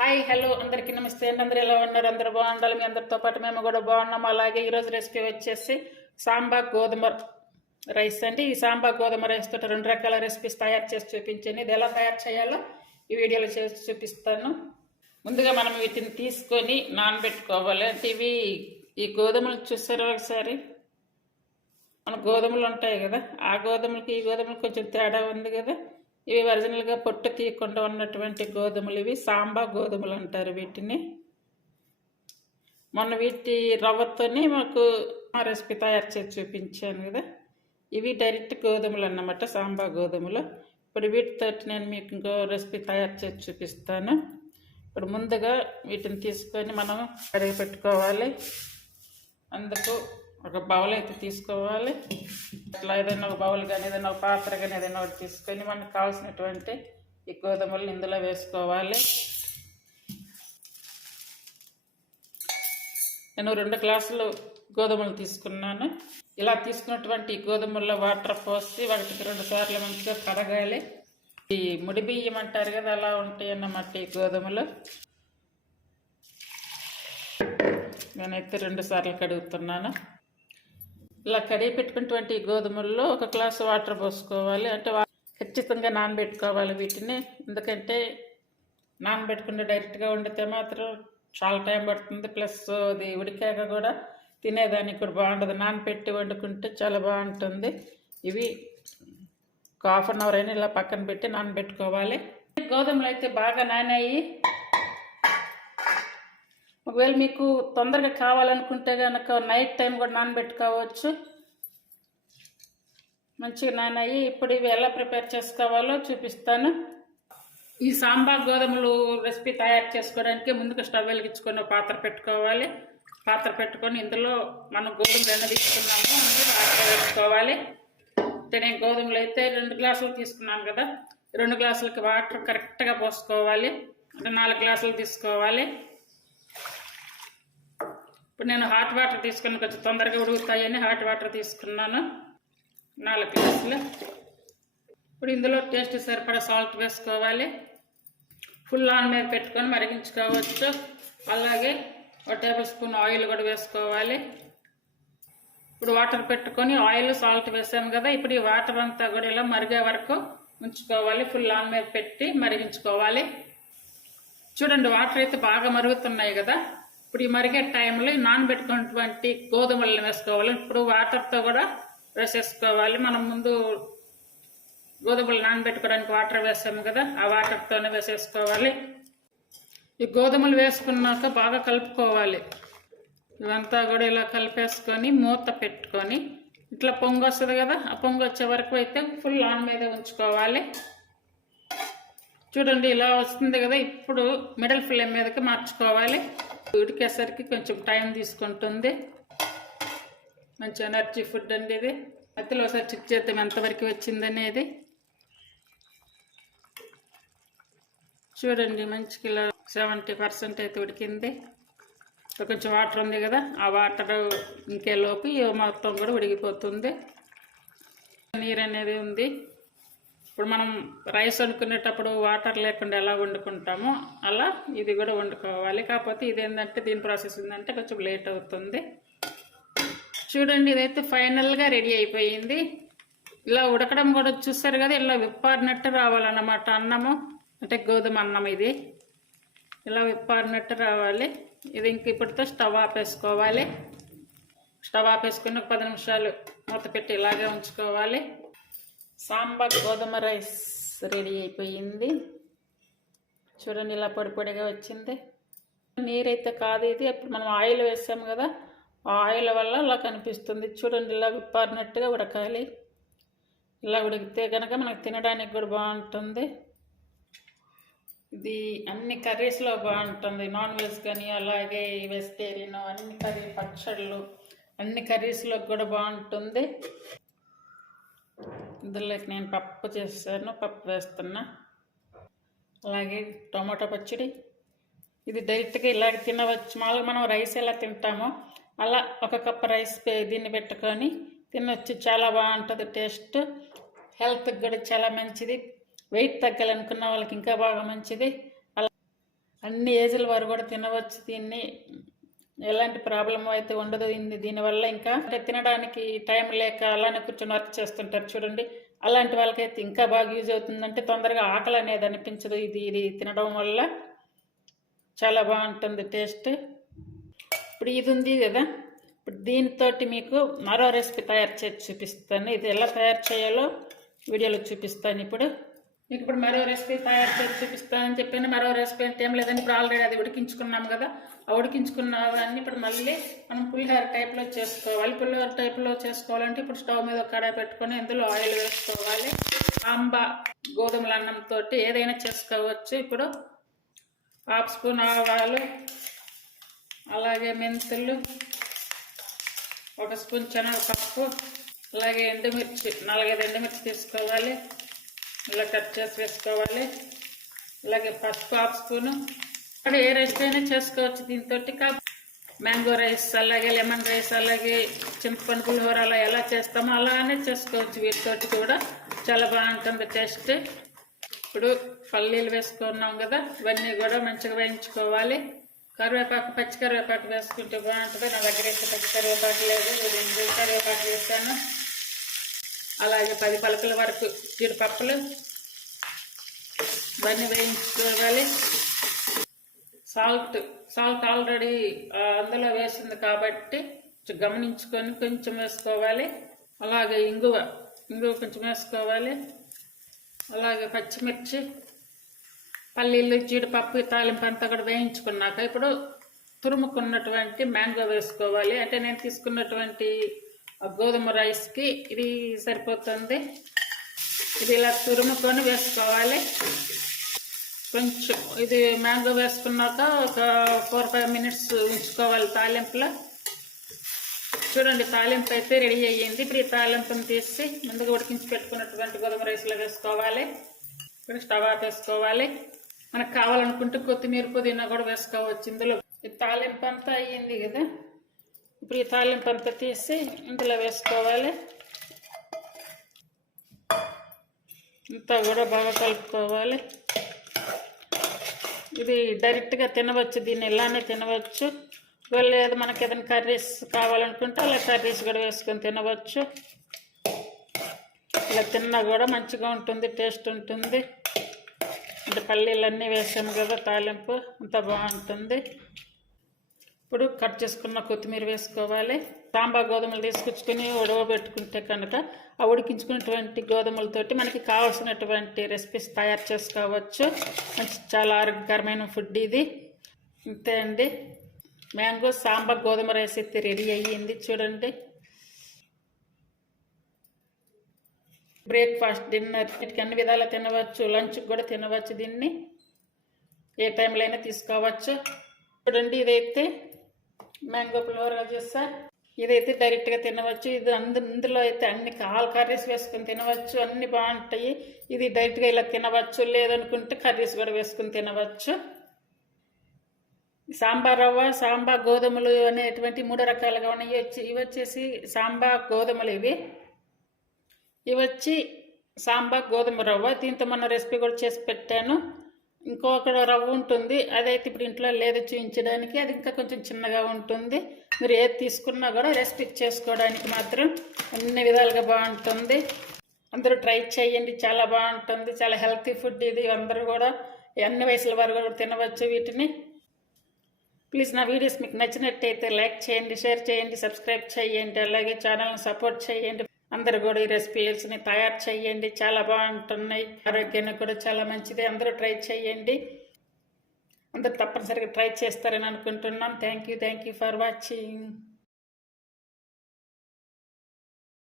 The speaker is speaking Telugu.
హాయ్ హలో అందరికీ నమస్తే అండి. అందరూ ఎలా ఉన్నారు? అందరూ బాగుండాలి. మీ అందరితో పాటు మేము కూడా బాగున్నాం అలాగే ఈరోజు రెసిపీ వచ్చేసి సాంబా గోధుమ రైస్ అండి. ఈ సాంబా గోధుమ రైస్ తోటి రెండు రకాల రెసిపీస్ తయారు చేసి చూపించండి. ఇది ఎలా తయారు చేయాలో ఈ వీడియోలో చేసి చూపిస్తాను. ముందుగా మనం వీటిని తీసుకొని నానబెట్టుకోవాలి. అంటే ఇవి ఈ గోధుమలు చూసారు ఒకసారి? మన గోధుమలు ఉంటాయి కదా. ఆ గోధుమలకి ఈ గోధుమలకి కొంచెం తేడా ఉంది కదా. ఇవి ఒరిజినల్గా పొట్టు తీయకుండా ఉన్నటువంటి గోధుమలు ఇవి. సాంబా గోధుమలు అంటారు వీటిని. మొన్న వీటి రవ్వతోనే మాకు ఆ రెసిపీ తయారు చేసి చూపించాను కదా. ఇవి డైరెక్ట్ గోధుమలు అన్నమాట సాంబా గోధుమలు. ఇప్పుడు వీటితో నేను మీకు ఇంకో రెసిపీ తయారు చేసి చూపిస్తాను. ఇప్పుడు ముందుగా వీటిని తీసుకొని మనం కడిగి పెట్టుకోవాలి. అందుకు ఒక బౌల్ అయితే తీసుకోవాలి. అట్లా ఏదైనా ఒక బౌల్ కానీ ఏదైనా ఒక పాత్ర కానీ ఏదైనా ఒకటి తీసుకొని మనకు కావాల్సినటువంటి ఈ గోధుమలు ఇందులో వేసుకోవాలి. నేను రెండు గ్లాసులు గోధుమలు తీసుకున్నాను. ఇలా తీసుకున్నటువంటి ఈ గోధుమల్లో వాటర్ పోసి ఒకటికి రెండు సార్లు మంచిగా కడగాలి. ఈ ముడి బియ్యం అంటారు కదా అలా ఉంటాయి అన్నమాట ఈ గోధుమలు. నేనైతే రెండు సార్లు కడుగుతున్నాను. ఇలా కడిగి పెట్టుకున్నటువంటి గోధుమల్లో ఒక గ్లాస్ వాటర్ పోసుకోవాలి. అంటే ఖచ్చితంగా నానబెట్టుకోవాలి వీటిని. ఎందుకంటే నానబెట్టుకుంటే డైరెక్ట్గా వండితే మాత్రం చాలా టైం పడుతుంది. ప్లస్ అది ఉడికాక కూడా తినేదానికి కూడా బాగుంటుంది నానబెట్టి వండుకుంటే చాలా బాగుంటుంది. ఇవి ఒక హాఫ్ అన్ అవర్ అయినా ఇలా పక్కన పెట్టి నానబెట్టుకోవాలి. గోధుమలు అయితే బాగా నానాయి. ఒకవేళ మీకు తొందరగా కావాలనుకుంటే కనుక నైట్ టైం కూడా నానబెట్టుకోవచ్చు. మంచిగా నానాయి ఇప్పుడు ఇవి ఎలా ప్రిపేర్ చేసుకోవాలో చూపిస్తాను. ఈ సాంబార్ గోధుమలు రెసిపీ తయారు చేసుకోవడానికి ముందుగా స్టవ్ వెలిగించుకొని పాత్ర పెట్టుకోవాలి. పాత్ర పెట్టుకొని ఇందులో మనం గోధుమలు ఎన్న తీసుకున్నాము అందులో పెట్టుకోవాలి వేసుకోవాలి. అంటే నేను గోధుమలు అయితే రెండు గ్లాసులు తీసుకున్నాను కదా. రెండు గ్లాసులకి వాటర్ కరెక్ట్గా పోసుకోవాలి. అంటే నాలుగు గ్లాసులు తీసుకోవాలి. ఇప్పుడు నేను హాట్ వాటర్ తీసుకుని కొంచెం తొందరగా ఉడుకుతాయని హాట్ వాటర్ తీసుకున్నాను. నాలుగు గ్లాసులు. ఇప్పుడు ఇందులో టేస్ట్ సరిపడా సాల్ట్ వేసుకోవాలి. ఫుల్ ఆన్ మీద పెట్టుకొని మరిగించుకోవచ్చు. అలాగే ఒక టేబుల్ స్పూన్ ఆయిల్ కూడా వేసుకోవాలి. ఇప్పుడు వాటర్ పెట్టుకొని ఆయిల్ సాల్ట్ వేసాము కదా ఇప్పుడు ఈ వాటర్ అంతా కూడా ఇలా మరిగే వరకు ఉంచుకోవాలి. ఫుల్ ఆన్ మీద పెట్టి మరిగించుకోవాలి. చూడండి వాటర్ అయితే బాగా మరుగుతున్నాయి కదా. ఇప్పుడు ఈ మరిగే టైంలో నానబెట్టుకున్నటువంటి గోధుమలను వేసుకోవాలి. ఇప్పుడు వాటర్తో కూడా వేసేసుకోవాలి మనం ముందు గోధుమలు నానబెట్టుకోవడానికి వాటర్ వేసాము కదా ఆ వాటర్తోనే వేసేసుకోవాలి. ఈ గోధుమలు వేసుకున్నాక బాగా కలుపుకోవాలి. ఇవంతా కూడా ఇలా కలిపేసుకొని మూత పెట్టుకొని ఇట్లా పొంగు వస్తుంది కదా ఆ పొంగు వచ్చే వరకు అయితే ఫుల్ ఆన్ మీద ఉంచుకోవాలి. చూడండి ఇలా వస్తుంది కదా ఇప్పుడు మిడిల్ ఫ్లేమ్ మీదకి మార్చుకోవాలి. ఉడికేసరికి కొంచెం టైం తీసుకుంటుంది. మంచి ఎనర్జీ ఫుడ్ అండి ఇది. మధ్యలో ఒకసారి చెక్ చేద్దాం ఎంతవరకు వచ్చిందనేది చూడండి మంచి కిలో సెవెంటీ పర్సెంట్ అయితే ఉడికింది. కొంచెం వాటర్ ఉంది కదా ఆ వాటర్ ఇంకేలోపు ఈ మొత్తం కూడా ఉడికిపోతుంది. నీరు అనేది ఉంది. ఇప్పుడు మనం రైస్ వండుకునేటప్పుడు వాటర్ లేకుండా ఎలా వండుకుంటామో అలా ఇది కూడా వండుకోవాలి. కాకపోతే ఇది ఏంటంటే దీని ప్రాసెస్ ఏంటంటే కొంచెం లేట్ అవుతుంది. చూడండి ఇదైతే ఫైనల్గా రెడీ అయిపోయింది. ఇలా ఉడకడం కూడా చూస్తారు కదా ఇలా విప్పారినట్టు రావాలన్నమాట అన్నము. అంటే గోధుమ అన్నం ఇది. ఇలా విప్పారినట్టు రావాలి. ఇది ఇంక ఇప్పటితో స్టవ్ ఆపేసుకోవాలి. స్టవ్ ఆపేసుకుని ఒక పది నిమిషాలు మూత పెట్టి ఇలాగే ఉంచుకోవాలి. సాంబార్ గోధుమ రైస్ రెడీ అయిపోయింది. చూడండి ఇలా పొడి పొడిగా వచ్చింది. నీరైతే కాదు ఇది. అప్పుడు మనం ఆయిల్ వేసాము కదా ఆ ఆయిల్ వల్ల అలా కనిపిస్తుంది. చూడండి ఇలా విప్పారినట్టుగా ఉడకాలి. ఇలా ఉడికితే కనుక మనకు తినడానికి కూడా బాగుంటుంది. ఇది అన్ని కర్రీస్లో బాగుంటుంది. నాన్ వెజ్ కానీ అలాగే వెజిటేరియన్ అన్ని కర్రీ పచ్చళ్ళు అన్ని కర్రీస్లో కూడా బాగుంటుంది. ఇందులోకి నేను పప్పు చేస్తాను పప్పు వేస్తున్నా. అలాగే టమాటో పచ్చడి. ఇది డైరెక్ట్గా ఇలాగ తినవచ్చు. మామూలుగా మనం రైస్ ఎలా తింటామో అలా ఒక కప్ రైస్ పే- దీన్ని పెట్టుకొని తినొచ్చు. చాలా బాగుంటుంది టేస్ట్. హెల్త్కి కూడా చాలా మంచిది. వెయిట్ తగ్గాలనుకున్న వాళ్ళకి ఇంకా బాగా మంచిది. అలా అన్ని ఏజ్ల వారు కూడా తినవచ్చు దీన్ని. ఎలాంటి ప్రాబ్లం అయితే ఉండదు. దీనివల్ల ఇంకా తినడానికి టైం లేక అలానే కూర్చొని వర్క్ చేస్తుంటారు చూడండి. అలాంటి వాళ్ళకైతే ఇంకా బాగా యూజ్ అవుతుందంటే తొందరగా ఆకలి అనేది అనిపించదు. ఇది ఇది తినడం వల్ల చాలా బాగుంటుంది టేస్ట్. ఇప్పుడు ఇది ఉంది కదా. ఇప్పుడు దీనితోటి మీకు మరో రెసిపీ తయారు చేసి చూపిస్తాను. ఇది ఎలా తయారు చేయాలో వీడియోలో చూపిస్తాను ఇప్పుడు. మీకు ఇప్పుడు మరో రెసిపీ తయారు చేసి చూపిస్తానని చెప్పాను. మరో రెసిపీ అంటే ఏం లేదండి. ఇప్పుడు ఆల్రెడీ అది ఉడికించుకున్నాం కదా. ఆ ఉడికించుకున్న దాన్ని ఇప్పుడు మళ్ళీ మనం పులిహోర టైప్లో చేసుకోవాలి. పులిహోర టైప్లో చేసుకోవాలంటే ఇప్పుడు స్టవ్ మీద ఒక కడాయి పెట్టుకొని ఇందులో ఆయిల్ వేసుకోవాలి. అంబ గోధుమల అన్నంతో ఏదైనా చేసుకోవచ్చు. ఇప్పుడు హాఫ్ స్పూన్ ఆవాలు అలాగే మెంతులు ఒక స్పూన్ శనగపప్పు అలాగే ఎండుమిర్చి నాలుగైదు ఎండుమిర్చి తీసుకోవాలి. ఇలా కట్ చేసి వేసుకోవాలి. అలాగే పసుపు హాఫ్ స్పూను అక్కడ ఏ రైస్ అయినా చేసుకోవచ్చు దీంతో మ్యాంగో రైస్ అలాగే లెమన్ రైస్ అలాగే చింతపండు పులిహోర అలా ఎలా చేస్తామో అలానే చేసుకోవచ్చు వీటితోటి కూడా. చాలా బాగుంటుంది టేస్ట్ ఇప్పుడు పల్లీలు వేసుకున్నాం కదా ఇవన్నీ కూడా మంచిగా వేయించుకోవాలి. కరివేపాకు పచ్చి కరివేపాకు వేసుకుంటే బాగుంటుంది. నా దగ్గర అయితే పచ్చి కరివేపాకు లేదు రెండు కరివేపాకు వేసాను? అలాగే పది పలకల వరకు జీడిపప్పులు. ఇవన్నీ వేయించుకోవాలి. సాల్ట్ సాల్ట్ ఆల్రెడీ అందులో వేసింది కాబట్టి గమనించుకొని కొంచెం వేసుకోవాలి. అలాగే ఇంగువ ఇంగువ కొంచెం వేసుకోవాలి. అలాగే పచ్చిమిర్చి పల్లీలు జీడిపప్పు తాలింపు అంతా కూడా వేయించుకున్నాక ఇప్పుడు తురుముకున్నటువంటి మ్యాంగో వేసుకోవాలి. అంటే నేను తీసుకున్నటువంటి గోధుమ రైస్కి ఇది సరిపోతుంది. ఇది ఇలా తురుముకొని వేసుకోవాలి. కొంచెం ఇది మ్యాంగో వేసుకున్నాక ఒక ఫోర్ ఫైవ్ మినిట్స్ ఉంచుకోవాలి తాలింపులో. చూడండి తాలింపు అయితే రెడీ అయ్యింది. ఇప్పుడు ఈ తాలింపుని తీసి ముందుగా ఉడికించి పెట్టుకున్నటువంటి గోధుమ రైస్లో వేసుకోవాలి. ఇప్పుడు స్టవ్ ఆఫ్ వేసుకోవాలి. మనకు కావాలనుకుంటే కొత్తిమీర పుదీనా కూడా వేసుకోవచ్చు. ఇందులో ఈ తాలింపు అంతా అయ్యింది కదా. ఇప్పుడు ఈ తాలింపు అంతా తీసి ఇందులో వేసుకోవాలి. ఇంతా కూడా బాగా కలుపుకోవాలి. ఇది డైరెక్ట్గా తినవచ్చు దీన్ని ఇలానే తినవచ్చు. లేదు మనకి ఏదైనా కర్రీస్ కావాలనుకుంటే అలా కర్రీస్ కూడా వేసుకొని తినవచ్చు. ఇలా తిన్నా కూడా మంచిగా ఉంటుంది టేస్ట్ ఉంటుంది. అంటే పల్లీలు అన్నీ వేసాము కదా తాలింపు అంత బాగుంటుంది. ఇప్పుడు కట్ చేసుకున్న కొత్తిమీర వేసుకోవాలి. సాంబార్ గోధుమలు తీసుకొచ్చుకొని ఉడవబెట్టుకుంటే కనుక ఆ ఉడికించుకున్నటువంటి గోధుమలతోటి మనకి కావాల్సినటువంటి రెసిపీస్ తయారు చేసుకోవచ్చు. మంచి చాలా ఆరోగ్యకరమైన ఫుడ్ ఇది. అంతే అండి. మ్యాంగో సాంబార్ గోధుమ రైస్ అయితే రెడీ అయ్యింది. చూడండి. బ్రేక్ఫాస్ట్ డిన్నర్ వీటికి అన్ని విధాలు తినవచ్చు. లంచ్కి కూడా తినవచ్చు దీన్ని. ఏ టైంలో అయినా తీసుకోవచ్చు. చూడండి ఇదైతే మ్యాంగో పులిహోర చేస్తా? ఇదైతే డైరెక్ట్గా తినవచ్చు. ఇది అందు ఇందులో అయితే అన్ని కాల్ కర్రీస్ వేసుకొని తినవచ్చు. అన్ని బాగుంటాయి. ఇది డైరెక్ట్గా ఇలా తినవచ్చు. లేదనుకుంటే కర్రీస్ కూడా వేసుకొని తినవచ్చు. సాంబార్ రవ్వ సాంబార్ గోధుమలు అనేటువంటి మూడు రకాలుగా ఉన్నాయి. వచ్చి ఇవి వచ్చేసి సాంబార్ గోధుమలు ఇవి. ఇవి వచ్చి సాంబార్ గోధుమ రవ్వ. దీంతో మన రెసిపీ కూడా చేసి పెట్టాను. ఇంకొక రవ్వ ఉంటుంది. అదైతే ఇప్పుడు ఇంట్లో లేదు చూపించడానికి అది ఇంకా కొంచెం చిన్నగా ఉంటుంది. మీరు ఏది తీసుకున్నా కూడా రెసిపీ చేసుకోవడానికి మాత్రం అన్ని విధాలుగా బాగుంటుంది. అందరూ ట్రై చేయండి. చాలా బాగుంటుంది. చాలా హెల్తీ ఫుడ్ ఇది. అందరూ కూడా అన్ని వయసుల వారు కూడా తినవచ్చు వీటిని. ప్లీజ్ నా వీడియోస్ మీకు నచ్చినట్టయితే లైక్ చేయండి షేర్ చేయండి సబ్స్క్రైబ్ చేయండి. అలాగే ఛానల్ని సపోర్ట్ చేయండి. అందరు కూడా ఈ రెసిపీస్ని తయారు చేయండి. చాలా బాగుంటున్నాయి. ఆరోగ్యానికి కూడా చాలా మంచిది. అందరూ ట్రై చేయండి. అందరూ తప్పనిసరిగా ట్రై చేస్తారని అనుకుంటున్నాం. Thank you thank you for watching